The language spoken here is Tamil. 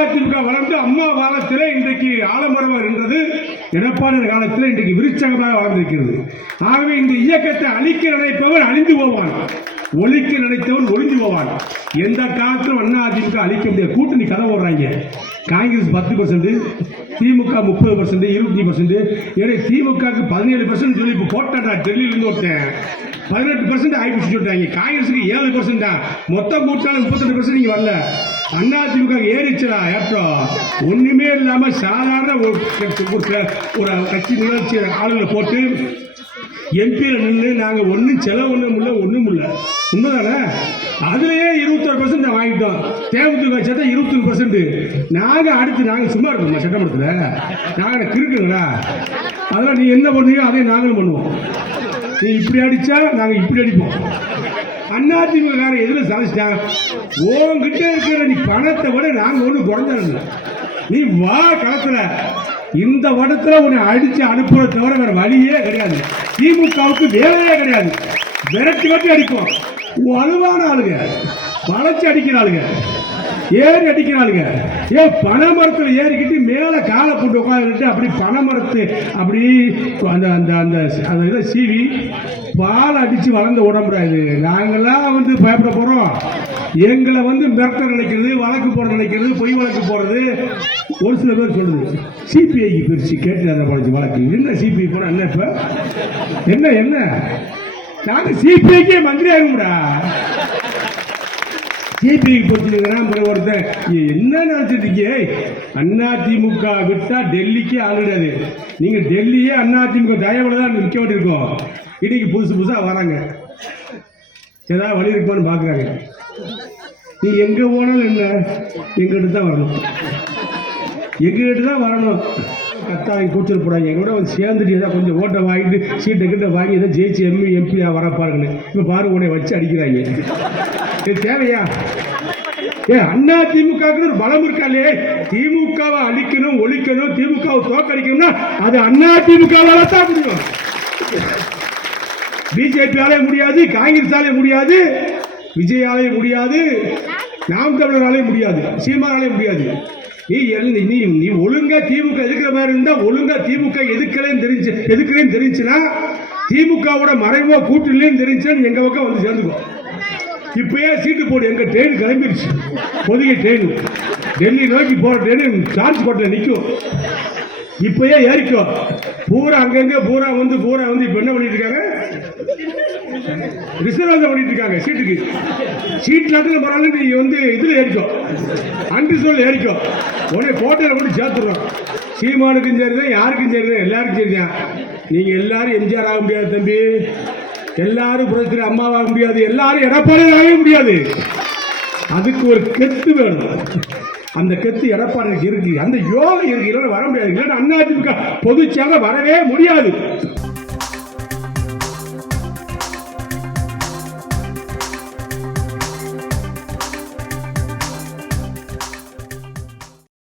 அதிமுக வளர்ந்து அம்மா காலத்தில் இன்றைக்கு ஆலமரமாக நின்றது, எடப்பாடி காலத்தில் இன்றைக்கு விருட்சகமாக வளர்ந்திருக்கிறது. ஆகவே இந்த இயக்கத்தை அழிக்க நினைப்பவன் அழிந்து போவான், ஒழிக்க நினைத்தவன் ஒளிந்து போவான். எந்த காலத்திலும் அதிமுக அழிக்க முடியாது. கூட்டணி கதை ஓடுறாங்க. காங்கிரஸ் 10%, திமுக 30%, 20%. ஏன்னா திமுகவுக்கு 17% சொல்லி இப்போ போட்டாடா டெல்லியிலிருந்து ஒருத்தன் 18% ஆயிடுச்சு சொல்லிட்டாங்க. காங்கிரஸுக்கு 7% தான். மொத்தம் கூட்டாலும் 32% நீங்க வரல. அதிமுக ஏறிச்சலா ஏற்றம் ஒண்ணுமே இல்லாம சாதாரண ஒரு கட்சி நிகழ்ச்சி ஆளுங்களை போட்டு எம்பியில் நின்று நாங்க ஒன்னும் செலவு ஒண்ணும் இல்ல உண்மைதானே? அதுலயே 21% வாங்கிட்டோம். தேமுதிக சேர்த்தா 21%. நாங்க சும்மா இருக்கோம் சட்டமன்றத்தில். நாங்க கிருக்குங்களா? அதெல்லாம் நீ என்ன பண்ணுவீங்க அதையும் நாங்களும் பண்ணுவோம். நீ இப்படி அடிச்சா நாங்க இப்படி அடிப்போம். அதிமுக எதுல சாதிச்சிட்டாங்க? உங்ககிட்ட இருக்கிற நீ பணத்தை விட நாங்க ஒண்ணு குறைஞ்சாங்க. நீ வா களத்துல, இந்த வடத்துல உன்னை அடிச்சு அனுப்புறத தவிர வேற வழியே கிடையாது. திமுகவுக்கு வேலையே கிடையாது. விரட்டி வட்டி அடிப்போம். வலுவான ஆளுங்க, வளைச்சு அடிக்கிற ஆளுங்க, ஏறி அடிக்கிறாளுங்க. பனைமரத்தில் ஏறிக்கிட்டு மேல காலை போட்டு உட்காந்துட்டு அப்படி பனைமரத்து அப்படி அந்த இதை சீவி பால் அடிச்சு வளர்ந்து உடம்புறாது. நாங்கெல்லாம் பயப்பட போறோம்? எங்களை மிரட்ட நினைக்கிறது, வழக்கு போட நினைக்கிறது, பொய் வழக்கு போறது. ஒரு சில பேர் சொல்லுது சிபிஐக்கு பிரிச்சு கேட்டு போச்சு வழக்கு. என்ன சிபிஐ போன என்ன இப்ப என்ன நாங்க சிபிஐக்கே மந்திரி ஆகும்டா. சிபிஐ போட்டு ஒருத்தர் என்ன நினைச்சிருக்கீங்க? அதிமுக விட்டா டெல்லிக்கே ஆள் கிடையாது. நீங்க டெல்லியே அதிமுக தயவுல தான் நிற்க வேண்டியிருக்கோம். இன்னைக்கு புதுசா வராங்க, ஏதாவது வழி இருப்பான்னு பாக்குறாங்க. நீ எங்க போனாலும் என்ன எங்கிட்ட தான் வரணும், எங்கிட்ட தான் வரணும். கத்தாங்க கூச்சல் போடாங்க. எங்களோட சேர்ந்துட்டு ஏதாவது கொஞ்சம் ஓட்டை வாங்கிட்டு சீட்டை கிட்ட வாங்கி ஏதோ ஜெயிச்சு எம்பி வரப்பாருங்கன்னு இப்ப பாரு உடனே வச்சு அடிக்கிறாங்க. இது தேவையா? அதிமுக ஒரு பலம் இருக்காலே. திமுகவை அழிக்கணும், ஒழிக்கணும், திமுகவை தோக்கடிக்கணும்னா அது அதிமுகவால தான் முடியும். பிஜேபியாலே முடியாது, காங்கிரஸாலே முடியாது, விஜயாலே முடியாது, நாம் தமிழராலே முடியாது, சீமானாலே முடியாது. நீ ஒழுங்கா திமுக எதுக்கிற மாதிரி இருந்தா, ஒழுங்கா திமுக எதுக்குறேன்னு தெரிஞ்சுன்னா, திமுகவோட மறைவோ கூட்டணியும் தெரிஞ்சுன்னா எங்க பக்கம் சேர்ந்துக்கோ. இப்பயே சீட்டு போடு. எங்க ட்ரெயின் கிளம்பிடுச்சு, பொதிகை ட்ரெயின் டெல்லி நோக்கி போற ட்ரெயின் சார்ஜ் கோட்டில் நிற்கும். இப்பயே ஏறிக்கோ. பூரா அங்கங்க பூரா இப்ப என்ன பண்ணிட்டு இருக்காங்க? ரிசர்வேஷன் பண்ணிட்டு இருக்காங்க சீட்டுக்கு. சீட்ல பரவாயில்ல, நீ இதுல ஏறிக்கோ, அன்ரிசர்வ்ல ஏறிக்கோ. உடனே கோட்டையில கொண்டு சேர்த்துடுறோம். சீமானுக்கும் சரிதான், யாருக்கும் சரிதான், எல்லாருக்கும் சரிதான். நீங்க எல்லாரும் எம்ஜிஆர் ஆக முடியாது தம்பி, எல்லாரும் புரட்சி அம்மாவாக முடியாது, எல்லாரும் எடப்பாடி ஆக முடியாது. அதுக்கு ஒரு கெத்து வேணும். அந்த கெத்து எடப்பாடி இருக்கு, அந்த யோகம் இருக்கு. இல்லைன்னா வர முடியாது. இல்லைன்னா அதிமுக பொதுச்சாக வரவே முடியாது.